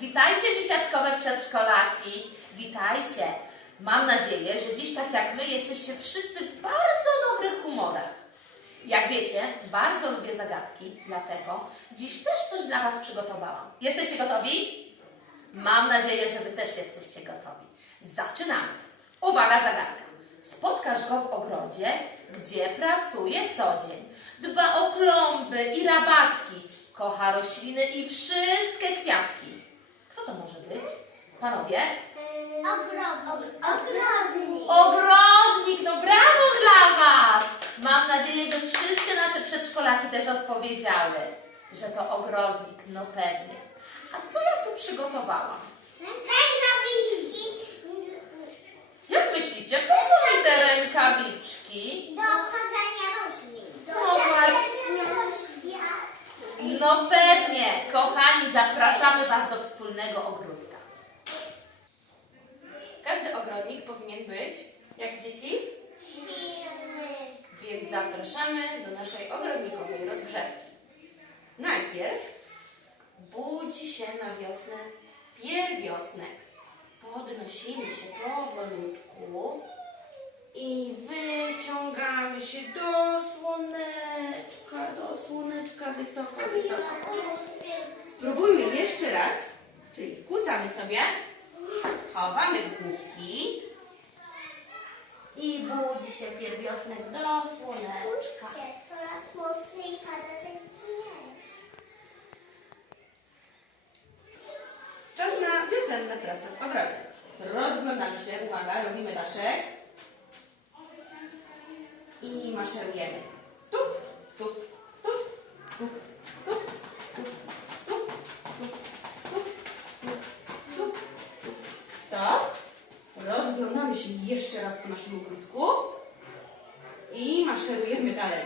Witajcie misiaczkowe przedszkolaki. Witajcie. Mam nadzieję, że dziś tak jak my jesteście wszyscy w bardzo dobrych humorach. Jak wiecie, bardzo lubię zagadki, dlatego dziś też coś dla Was przygotowałam. Jesteście gotowi? Mam nadzieję, że Wy też jesteście gotowi. Zaczynamy. Uwaga, zagadka. Spotkasz go w ogrodzie, gdzie pracuje co dzień. Dba o klomby i rabatki. Kocha rośliny i wszystkie kwiatki. Kto to może być? Panowie? Ogrodnik. Ogrodnik. Ogrodnik, no brawo dla Was! Mam nadzieję, że wszystkie nasze przedszkolaki też odpowiedziały, że to ogrodnik, no pewnie. A co ja tu przygotowałam? Rękawiczki Jak myślicie, po co mi te rękawiczki? do sadzenia roślin. Do No właśnie. sadzenia roślin. No pewnie, kochani, zapraszamy Was do wspólnego ogródka. Każdy ogrodnik powinien być, jak dzieci, Silny. więc zapraszamy do naszej ogrodnikowej rozgrzewki. Najpierw budzi się na wiosnę pierwiosnek. Podnosimy się powolutku i wyciągamy się do słoneczka, do słoneczka wysoko, wysoko. Spróbujmy jeszcze raz, czyli wkłócamy sobie, chowamy główki i budzi się pierwiosnek do słoneczka. Coraz mocniej pada ten śnieg. Czas na wiosenne prace w ogrodzie. Rozglądamy się, uwaga, robimy daszek i maszerujemy. Tup, tup, tup, tup, tup, tup, Stop. Rozglądamy się jeszcze raz po naszym ogródku i maszerujemy dalej.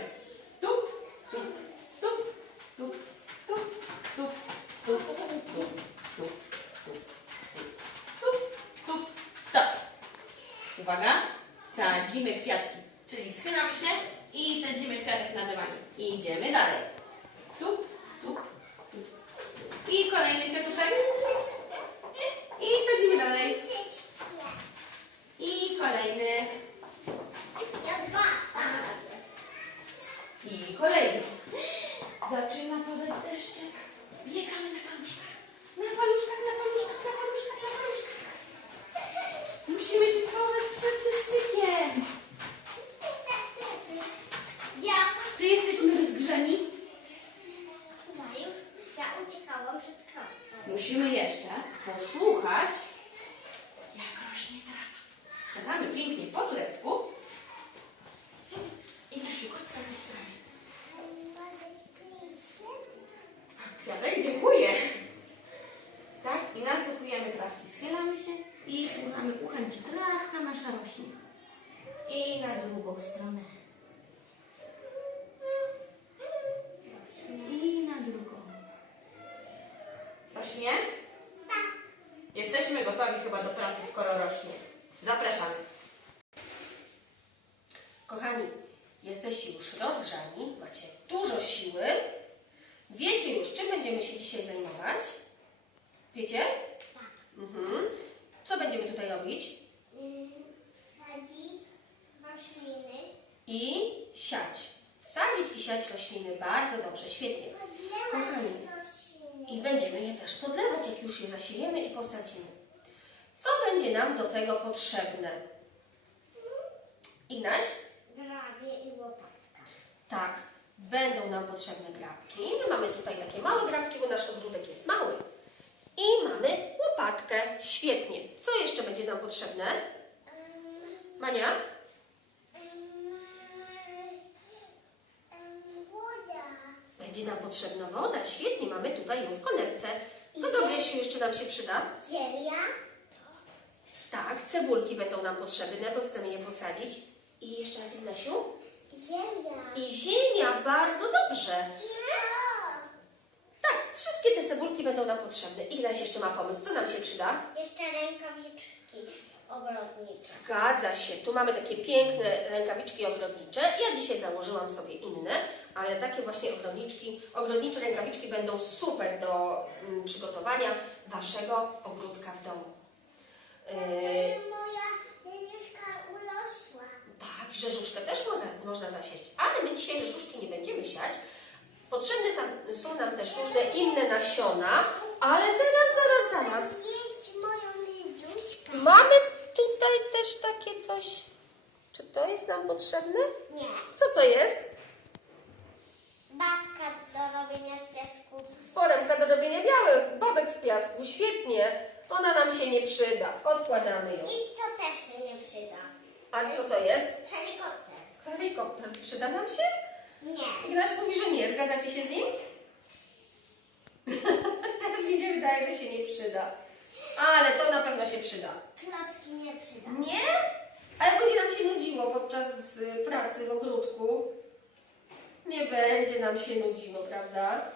Posłuchać, jak rośnie trawa. Siadamy pięknie po turecku. I na przykład z tej strony. Kwiatek, dziękuję. Tak, i nasłuchujemy trawki. Schylamy się i słuchamy uchem, czy trawka nasza rośnie. I na drugą stronę. Jesteśmy gotowi chyba do pracy, skoro rośnie. Zapraszamy. Kochani, jesteście już rozgrzani, macie dużo siły. Wiecie już, czym będziemy się dzisiaj zajmować? Wiecie? Tak. Mhm. Co będziemy tutaj robić? Mm, Sadzić rośliny. I siać. Sadzić i siać rośliny. Bardzo dobrze, świetnie. Kochani, I będziemy je też podlewać, jak już je zasiejemy i posadzimy. Będzie nam do tego potrzebne? Inaś? Grabie i łopatka. Tak, będą nam potrzebne grabki. My mamy tutaj takie małe grabki, bo nasz ogródek jest mały. I mamy łopatkę. Świetnie. Co jeszcze będzie nam potrzebne? Mania? Woda. Będzie nam potrzebna woda. Świetnie, mamy tutaj ją w konewce. Co do Grysiu jeszcze nam się przyda? Ziemia. Tak, cebulki będą nam potrzebne, bo chcemy je posadzić. I jeszcze raz Ignasiu? Ziemia. I ziemia, bardzo dobrze. Tak, wszystkie te cebulki będą nam potrzebne. Ignaś jeszcze ma pomysł, co nam się przyda? Jeszcze rękawiczki ogrodnicze. Zgadza się, tu mamy takie piękne rękawiczki ogrodnicze. Ja dzisiaj założyłam sobie inne, ale takie właśnie ogrodniczki, ogrodnicze rękawiczki będą super do mm, przygotowania. waszego ogródka w domu. Można, zasieść, ale my dzisiaj rzeżuszki nie będziemy siać. Potrzebne są, nam też różne inne nasiona, ale zaraz, zaraz, zaraz. Jeść moją Jezuszkę. Mamy tutaj też takie coś. Czy to jest nam potrzebne? Nie. Co to jest? Babka do robienia z piasków. Foremka do robienia białych babek z piasku. Świetnie. Ona nam się nie przyda. Odkładamy ją. I to też się nie przyda. A co to jest? Helikopter. Helikopter. Przyda nam się? Nie. Ignaś mówi, że nie. Zgadzacie się z nim? Też mi się wydaje, że się nie przyda. Ale to na pewno się przyda. Klocki nie przyda. Nie? Ale będzie nam się nudziło podczas y, pracy w ogródku. Nie będzie nam się nudziło, prawda?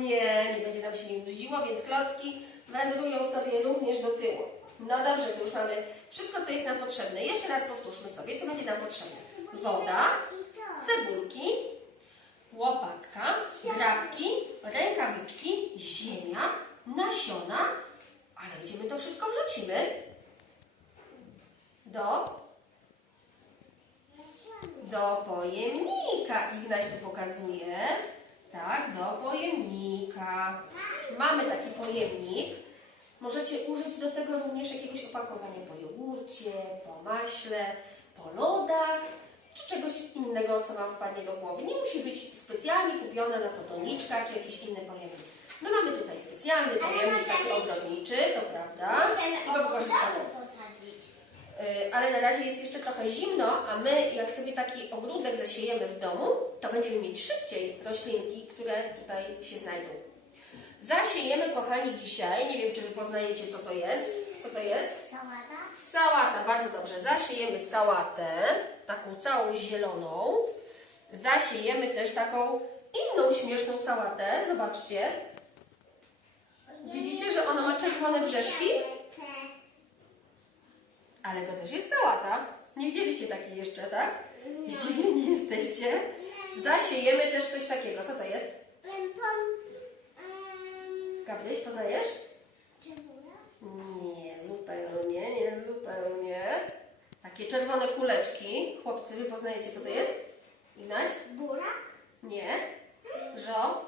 Nie, nie będzie nam się nudziło, więc klocki wędrują sobie również do tyłu. No dobrze, to już mamy wszystko, co jest nam potrzebne. Jeszcze raz powtórzmy sobie, co będzie nam potrzebne. Woda, cebulki, łopatka, grabki, rękawiczki, ziemia, nasiona, ale gdzie my to wszystko wrzucimy? Do, do pojemnika. Ignaś tu pokazuje. Tak, do pojemnika. Mamy taki pojemnik. Możecie użyć do tego również jakiegoś opakowania po jogurcie, po maśle, po lodach, czy czegoś innego, co Wam wpadnie do głowy. Nie musi być specjalnie kupiona na to doniczka, czy jakiś inny pojemnik. My mamy tutaj specjalny pojemnik, taki ogrodniczy, to prawda, i go wykorzystamy. Y, ale na razie jest jeszcze trochę zimno, a my jak sobie taki ogródek zasiejemy w domu, to będziemy mieć szybciej roślinki, które tutaj się znajdą. Zasiejemy, kochani, dzisiaj, nie wiem czy Wy poznajecie co to jest. Co to jest? Sałata. Sałata, bardzo dobrze. Zasiejemy sałatę, taką całą zieloną. Zasiejemy też taką inną śmieszną sałatę. Zobaczcie. Widzicie, że ona ma czerwone brzeszki? Ale to też jest sałata. Nie widzieliście takiej jeszcze, tak? Zdziwieni jesteście. Zasiejemy też coś takiego. Co to jest? Gabryś, poznajesz? Nie, zupełnie, nie zupełnie. Takie czerwone kuleczki. Chłopcy, wy poznajecie, co to jest? Ignaś? Burak. Nie. Żo?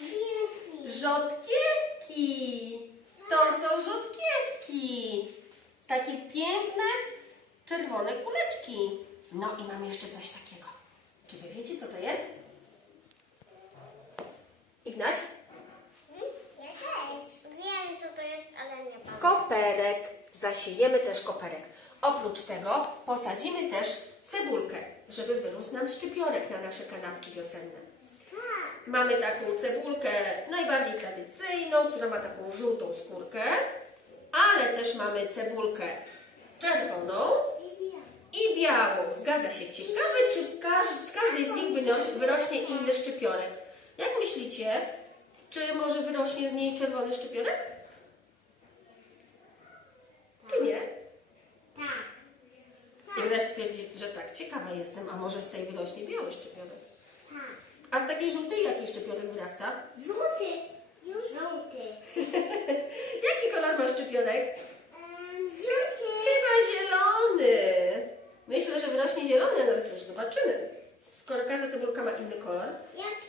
Wilki. Rzodkiewki! To są rzodkiewki! Takie piękne, czerwone kuleczki. No i mam jeszcze coś takiego. Czy wy wiecie, co to jest? Ignaś? Hmm? Ja też. Wiem co to jest, ale nie pamiętam. Koperek. Zasiejemy też koperek. Oprócz tego posadzimy też cebulkę, żeby wyrósł nam szczypiorek na nasze kanapki wiosenne. Mamy taką cebulkę najbardziej tradycyjną, która ma taką żółtą skórkę, ale też mamy cebulkę czerwoną i białą. Zgadza się. Ciekawe, czy każ, z każdej z nich wyrośnie inny szczypiorek. Jak myślicie, czy może wyrośnie z niej czerwony szczypiorek? Czy nie? Tak. Ignaś twierdzi, że tak. Ciekawa jestem, a może z tej wyrośnie biały szczypiorek? Tak. A z takiej żółtej jaki szczypiorek wyrasta? Żółty. Już żółty. Jaki kolor ma szczypiorek? Um, żółty. Chyba zielony. Myślę, że wyrośnie zielony, no ale cóż, zobaczymy. Skoro każda cebulka ma inny kolor,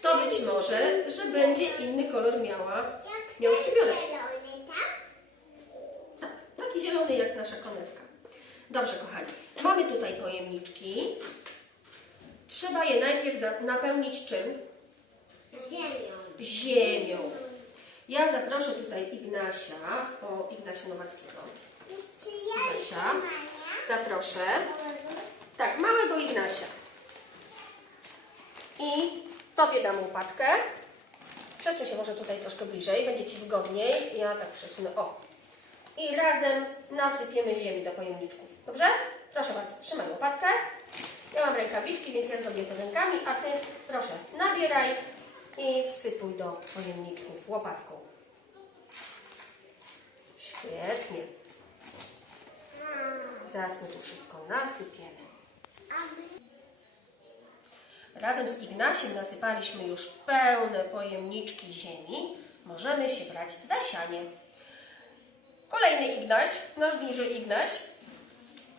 to być może, że będzie inny kolor miała, miał szczypiorek. zielony, tak? Tak, taki zielony jak nasza konewka. Dobrze, kochani. Mamy tutaj pojemniczki. Trzeba je najpierw napełnić czym? Ziemią. Ziemią. Ja zaproszę tutaj Ignasia, o Ignasia Nowackiego. Ignasia. Zaproszę. Tak, małego Ignasia. I tobie dam łopatkę. Przesuń się może tutaj troszkę bliżej, będzie Ci wygodniej. Ja tak przesunę, o. I razem nasypiemy ziemi do pojemniczków. Dobrze? Proszę bardzo, trzymaj łopatkę. Ja mam rękawiczki, więc ja zrobię to rękami, a Ty proszę, nabieraj i wsypuj do pojemniczków łopatką. Świetnie. Zaraz my tu wszystko nasypiemy. Razem z Ignasiem nasypaliśmy już pełne pojemniczki ziemi. Możemy się brać za sianie. Kolejny Ignaś, nasz duży Ignaś,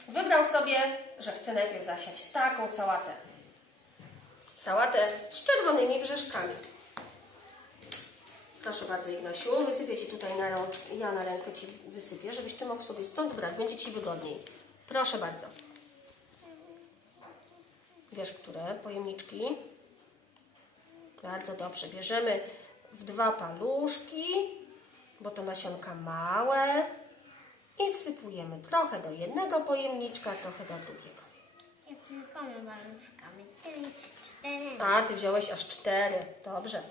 wybrał sobie, że chce najpierw zasiać taką sałatę. Sałatę z czerwonymi brzeszkami. Proszę bardzo, Ignasiu, wysypię Ci tutaj na rąk, ja na rękę Ci wysypię, żebyś Ty mógł sobie stąd brać, będzie Ci wygodniej. Proszę bardzo. Wiesz, które pojemniczki? Bardzo dobrze. Bierzemy w dwa paluszki, bo to nasionka małe i wsypujemy trochę do jednego pojemniczka, trochę do drugiego. Ja tylko maluszkami. Tymi. A, Ty wziąłeś aż cztery. Dobrze.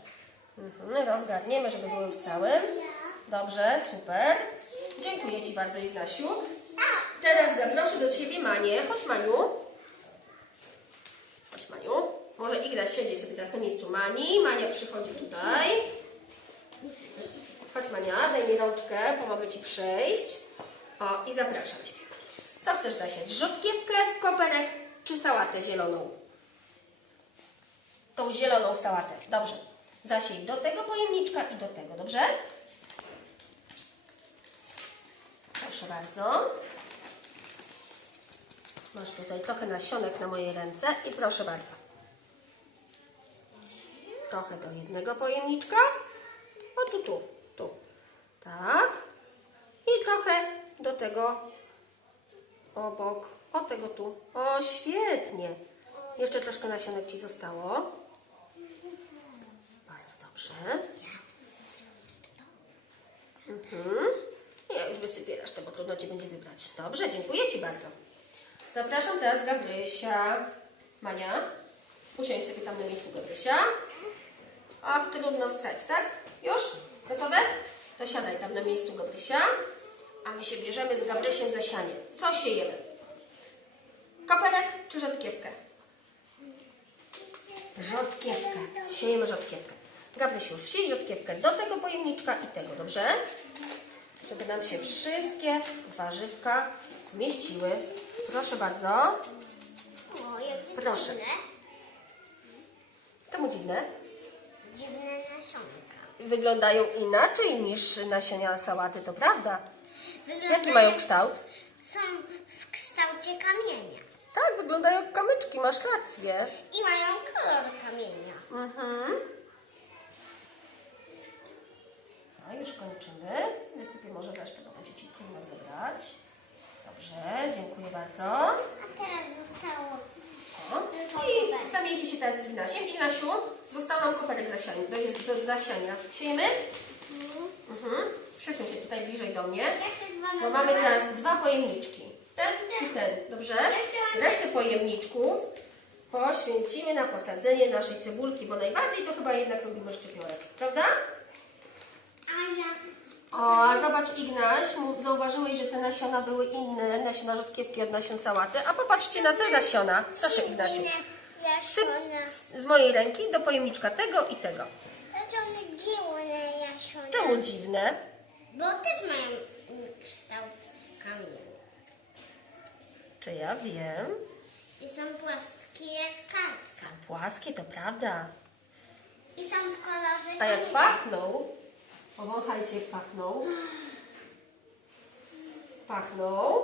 Mhm, rozgarniemy, żeby były w całym. Dobrze, super. Dziękuję Ci bardzo, Ignasiu. Teraz zaproszę do Ciebie Manię. Chodź, Maniu. Chodź, Maniu. Może Ignaś siedzi sobie teraz na miejscu Mani. Mania przychodzi tutaj. Chodź, Mania, daj mi rączkę, pomogę Ci przejść. O, i zapraszam Cię. Co chcesz zasiać? Rzodkiewkę, koperek czy sałatę zieloną? Tą zieloną sałatę. Dobrze. Zasiej do tego pojemniczka i do tego, dobrze? Proszę bardzo. Masz tutaj trochę nasionek na mojej ręce i proszę bardzo. Trochę do jednego pojemniczka. O tu, tu. Tak. I trochę do tego obok. O tego tu. O, świetnie. Jeszcze troszkę nasionek Ci zostało. Bardzo dobrze. Mhm. Ja już wysypię resztę, bo trudno Ci będzie wybrać. Dobrze, dziękuję Ci bardzo. Zapraszam teraz Gabrysia. Mania, usiądź sobie tam na miejscu Gabrysia. Ach, trudno wstać, tak? Już? Gotowe? To siadaj tam na miejscu Gabrysia. A my się bierzemy z Gabrysiem za sianie. Co siejemy? Koperek czy rzodkiewkę? Rzodkiewkę. Siejemy rzodkiewkę. Gabrysiu, siej rzodkiewkę do tego pojemniczka i tego, dobrze? Żeby nam się wszystkie warzywka zmieściły. Proszę bardzo. Proszę. Czemu dziwne? Dziwne nasionka. Wyglądają inaczej niż nasienia sałaty, to prawda. Wyglądają, Jaki mają kształt? Są w kształcie kamienia. Tak, wyglądają jak kamyczki, masz rację. I mają kolor kamienia. Mhm. A już kończymy. Wysypię może resztę, bo będzie Ci trudno zebrać. Dobrze, dziękuję bardzo. A teraz zostało O. I zamieńcie się teraz z Ignasiem. Ignasiu, został nam koperek zasiania, do, do zasiania. Siejemy? Mhm. Przesuń się tutaj bliżej do mnie. Bo mamy teraz dwa pojemniczki. Ten i ten, dobrze? Resztę pojemniczków poświęcimy na posadzenie naszej cebulki, bo najbardziej to chyba jednak lubimy szczypiorek, prawda? A ja... O, zobacz Ignaś, zauważyłeś, że te nasiona były inne, nasiona rzodkiewki od nasion sałaty, a popatrzcie na te nasiona. Proszę Ignasiu. Wsyp z- mojej ręki do pojemniczka tego i tego. Jasione dziwne jasione. Czemu dziwne? Bo też mają kształt kamienia. Czy ja wiem? I są płaskie jak kartka. Są płaskie, to prawda. I są w kolorze A jak pachną, powąchajcie jak pachną. Pachną.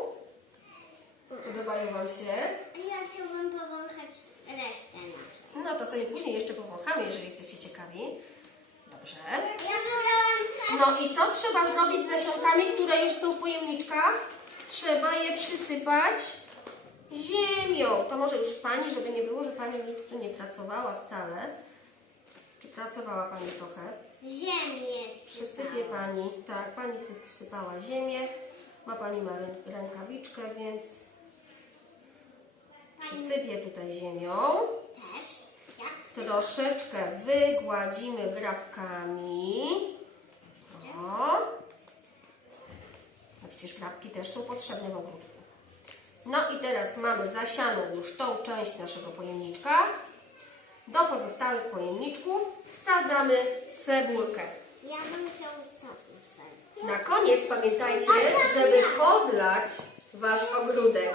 Podobają Wam się? A ja chciałbym powąchać resztę nasion. No to sobie później jeszcze powąchamy, jeżeli jesteście ciekawi. Dobrze. Ja wybrałam No i co trzeba zrobić z nasionkami, które już są w pojemniczkach? Trzeba je przysypać ziemią. To może już Pani, żeby nie było, że Pani nic tu nie pracowała wcale. Czy pracowała Pani trochę? ziemię. Przysypie Pani, tak, Pani syp, wsypała ziemię, ma Pani ma rę- rękawiczkę, więc przysypię tutaj ziemią. Też. Jak? Troszeczkę wygładzimy grabkami. O. No przecież grabki też są potrzebne w ogródku. No i teraz mamy zasianą już tą część naszego pojemniczka. Do pozostałych pojemniczków wsadzamy cebulkę. Ja bym chciał. Na koniec pamiętajcie, żeby podlać Wasz ogródek.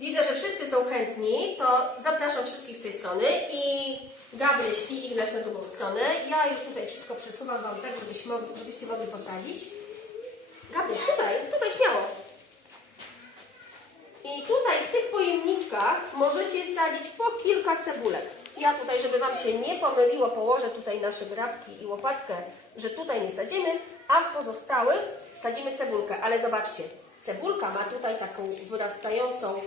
Widzę, że wszyscy są chętni, to zapraszam wszystkich z tej strony i Gabryś i Ignaś na drugą stronę. Ja już tutaj wszystko przesuwam Wam tak, żebyście mogli, żebyście mogli posadzić. Gabryś, tutaj, tutaj śmiało. I tutaj w tych pojemniczkach możecie sadzić po kilka cebulek. Ja tutaj, żeby Wam się nie pomyliło, położę tutaj nasze grabki i łopatkę, że tutaj nie sadzimy, a w pozostałych sadzimy cebulkę. Ale zobaczcie, cebulka ma tutaj taką wyrastającą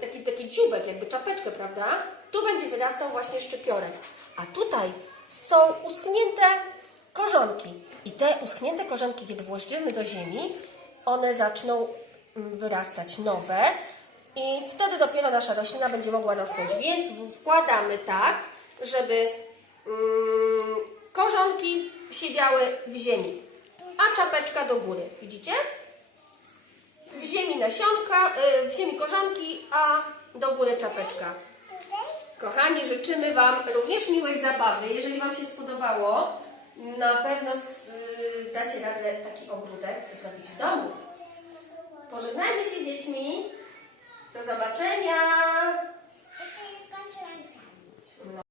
taki, taki dziubek, jakby czapeczkę, prawda? Tu będzie wyrastał właśnie szczypiorek. A tutaj są uschnięte korzonki. I te uschnięte korzonki, kiedy włożymy do ziemi, one zaczną mm, wyrastać nowe i wtedy dopiero nasza roślina będzie mogła rosnąć. Więc wkładamy tak, żeby mm, korzonki siedziały w ziemi, a czapeczka do góry. Widzicie? w ziemi nasionka, y, w ziemi korzonki, a do góry czapeczka. Kochani, życzymy Wam również miłej zabawy. Jeżeli Wam się spodobało, na pewno y, dacie radę taki ogródek zrobić w domu. Pożegnajmy się dziećmi. Do zobaczenia!